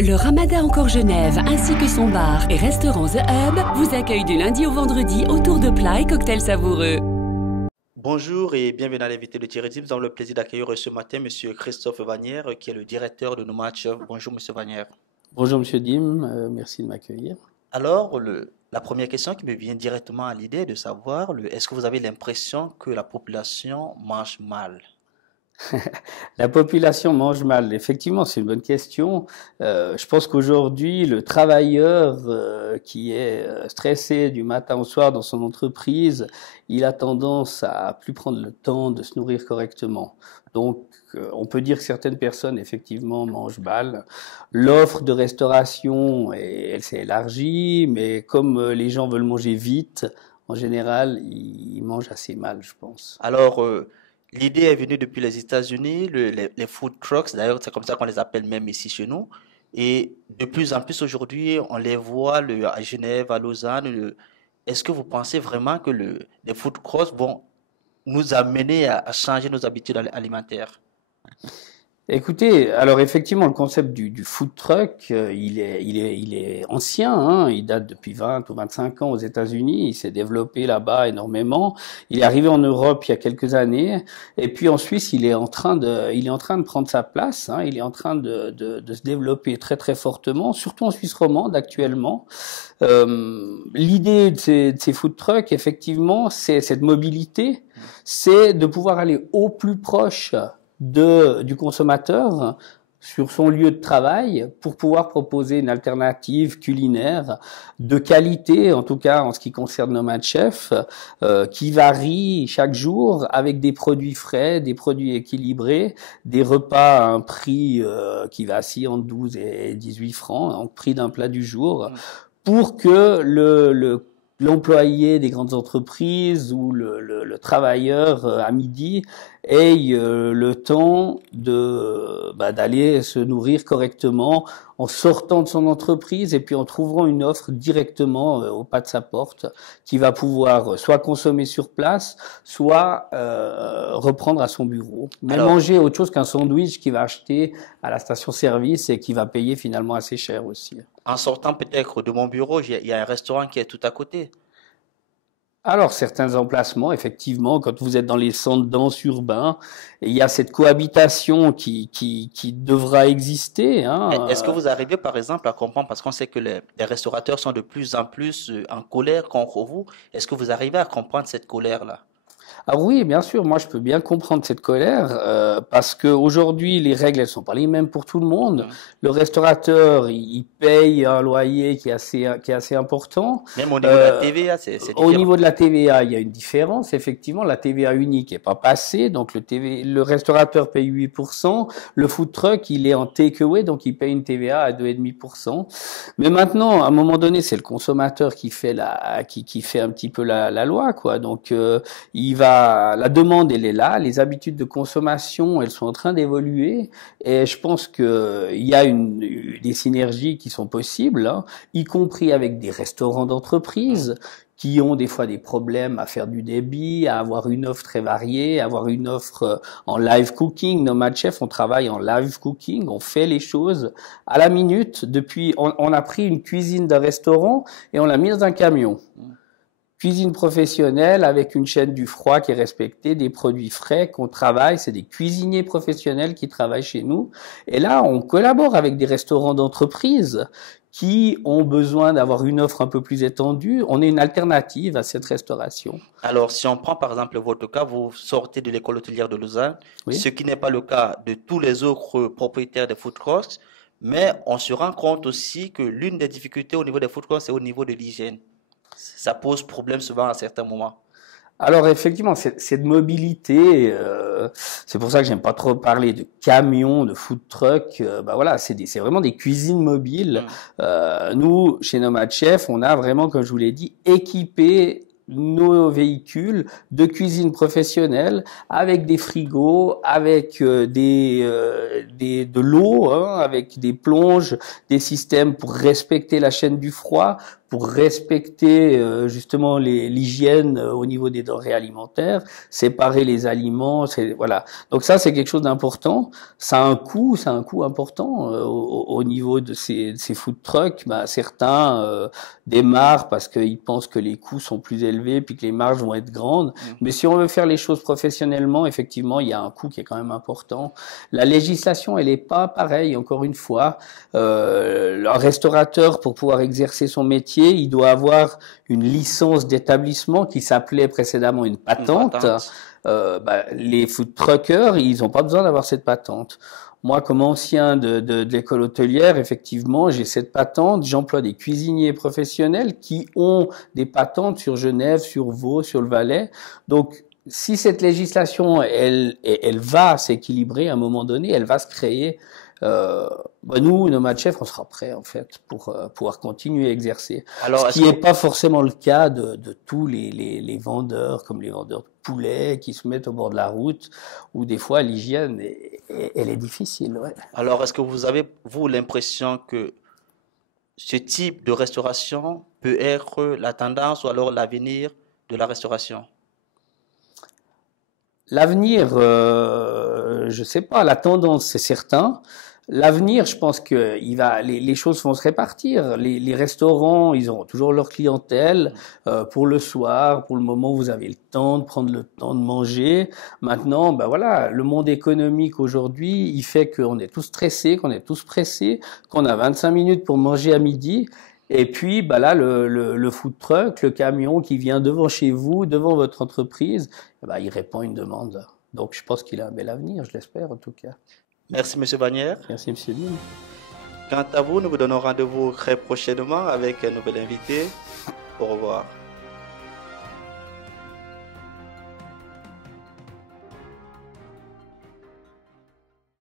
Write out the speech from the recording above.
Le Ramada Encore Genève, ainsi que son bar et restaurant The Hub, vous accueillent du lundi au vendredi autour de plats et cocktails savoureux. Bonjour et bienvenue à l'invité de Thierry Tips. Nous avons le plaisir d'accueillir ce matin Monsieur Christophe Vanière, qui est le directeur de nos matchs. Bonjour Monsieur Vanière. Bonjour Monsieur Dim, merci de m'accueillir. Alors, la première question qui me vient directement à l'idée est de savoir, est-ce que vous avez l'impression que la population mange mal? La population mange mal. Effectivement, c'est une bonne question. Je pense qu'aujourd'hui, le travailleur qui est stressé du matin au soir dans son entreprise, il a tendance à plus prendre le temps de se nourrir correctement. Donc, on peut dire que certaines personnes, effectivement, mangent mal. L'offre de restauration, elle s'est élargie, mais comme les gens veulent manger vite, en général, ils mangent assez mal, je pense. Alors, l'idée est venue depuis les États-Unis, les food trucks, d'ailleurs c'est comme ça qu'on les appelle même ici chez nous. Et de plus en plus aujourd'hui, on les voit à Genève, à Lausanne. Est-ce que vous pensez vraiment que les food trucks vont nous amener à changer nos habitudes alimentaires? Écoutez, alors effectivement, le concept du food truck, il est ancien, hein, il date depuis 20 ou 25 ans aux États-Unis, il s'est développé là-bas énormément. Il est arrivé en Europe il y a quelques années, et puis en Suisse, il est en train de prendre sa place, hein, il est en train de se développer très très fortement, surtout en Suisse romande actuellement. L'idée de ces food trucks, effectivement, c'est cette mobilité, c'est de pouvoir aller au plus proche du consommateur sur son lieu de travail pour pouvoir proposer une alternative culinaire de qualité, en tout cas en ce qui concerne nos matchs chefs, qui varie chaque jour avec des produits frais, des produits équilibrés, des repas à un prix qui va osciller entre 12 et 18 francs, donc prix d'un plat du jour, pour que l'employé des grandes entreprises ou le travailleur à midi ait le temps d'aller se nourrir correctement en sortant de son entreprise et puis en trouvant une offre directement au pas de sa porte qui va pouvoir soit consommer sur place, soit reprendre à son bureau. Mais Alors, manger autre chose qu'un sandwich qu'il va acheter à la station-service et qui va payer finalement assez cher aussi. en sortant peut-être de mon bureau, il y a un restaurant qui est tout à côté. Alors, certains emplacements, effectivement, quand vous êtes dans les centres denses urbains, il y a cette cohabitation qui devra exister, Est-ce que hein. vous arrivez par exemple à comprendre, parce qu'on sait que les restaurateurs sont de plus en plus en colère contre vous, est-ce que vous arrivez à comprendre cette colère-là? Ah oui, bien sûr, moi je peux bien comprendre cette colère parce que aujourd'hui les règles elles sont pas les mêmes pour tout le monde. Mhm. Le restaurateur il paye un loyer qui est assez important. Même au niveau de la Euh, TVA, c'est Au différent. niveau de la TVA, il y a une différence. Effectivement, la TVA unique est pas passée, donc le restaurateur paye 8%. Le food truck il est en takeaway, donc il paye une TVA à 2,5%. Mais maintenant, à un moment donné, c'est le consommateur qui fait qui fait un petit peu la loi, quoi. Donc la demande, elle est là, les habitudes de consommation, elles sont en train d'évoluer, et je pense que il y a des synergies qui sont possibles, hein, y compris avec des restaurants d'entreprise qui ont des fois des problèmes à faire du débit, à avoir une offre très variée, à avoir une offre en live cooking. Nos matchs chefs, on travaille en live cooking, on fait les choses à la minute. On a pris une cuisine d'un restaurant et on l'a mis dans un camion. Cuisine professionnelle avec une chaîne du froid qui est respectée, des produits frais qu'on travaille, c'est des cuisiniers professionnels qui travaillent chez nous. Et là, on collabore avec des restaurants d'entreprise qui ont besoin d'avoir une offre un peu plus étendue. On est une alternative à cette restauration. Alors, si on prend par exemple votre cas, vous sortez de l'école hôtelière de Lausanne, Oui. ce qui n'est pas le cas de tous les autres propriétaires des food trucks, mais on se rend compte aussi que l'une des difficultés au niveau des food trucks, c'est au niveau de l'hygiène. Ça pose problème souvent à certains moments. Alors effectivement, cette mobilité, c'est pour ça que j'aime pas trop parler de camions, de food truck. Bah voilà, c'est vraiment des cuisines mobiles. Mm. Nous, chez Nomad Chef, on a vraiment, comme je vous l'ai dit, équipé nos véhicules de cuisine professionnelle avec des frigos, avec de l'eau, hein, avec des plonges, des systèmes pour respecter la chaîne du froid, pour respecter justement l'hygiène au niveau des denrées alimentaires, séparer les aliments, voilà. Donc ça, c'est quelque chose d'important. Ça a un coût important au niveau de ces food trucks. Ben, certains démarrent parce qu'ils pensent que les coûts sont plus élevés puis que les marges vont être grandes. Mais si on veut faire les choses professionnellement, effectivement, il y a un coût qui est quand même important. La législation, elle est pas pareille. Encore une fois, un restaurateur, pour pouvoir exercer son métier, il doit avoir une licence d'établissement qui s'appelait précédemment une patente. Les food truckers, ils n'ont pas besoin d'avoir cette patente. Moi, comme ancien de l'école hôtelière, effectivement, j'ai cette patente. J'emploie des cuisiniers professionnels qui ont des patentes sur Genève, sur Vaud, sur le Valais. Donc, si cette législation, elle va s'équilibrer à un moment donné, elle va se créer. Nous, Nomad Chef, on sera prêts en fait pour pouvoir continuer à exercer. Alors, ce qui n'est pas forcément le cas de tous les vendeurs, comme les vendeurs de poulet qui se mettent au bord de la route, où des fois l'hygiène elle est difficile. Ouais. Alors, est-ce que vous avez l'impression que ce type de restauration peut être la tendance ou alors l'avenir de la restauration? L'avenir, je sais pas. La tendance, c'est certain. L'avenir, je pense que les choses vont se répartir. Les restaurants, ils auront toujours leur clientèle pour le soir, pour le moment où vous avez le temps de prendre le temps de manger. Maintenant, voilà, le monde économique aujourd'hui, il fait qu'on est tous stressés, qu'on est tous pressés, qu'on a 25 minutes pour manger à midi. Et puis, là, le food truck, le camion qui vient devant chez vous, devant votre entreprise, il répond à une demande. Donc, je pense qu'il a un bel avenir, je l'espère en tout cas. Merci, M. Bagnères. Merci, M. Lim. Quant à vous, nous vous donnons rendez-vous très prochainement avec un nouvel invité. Au revoir.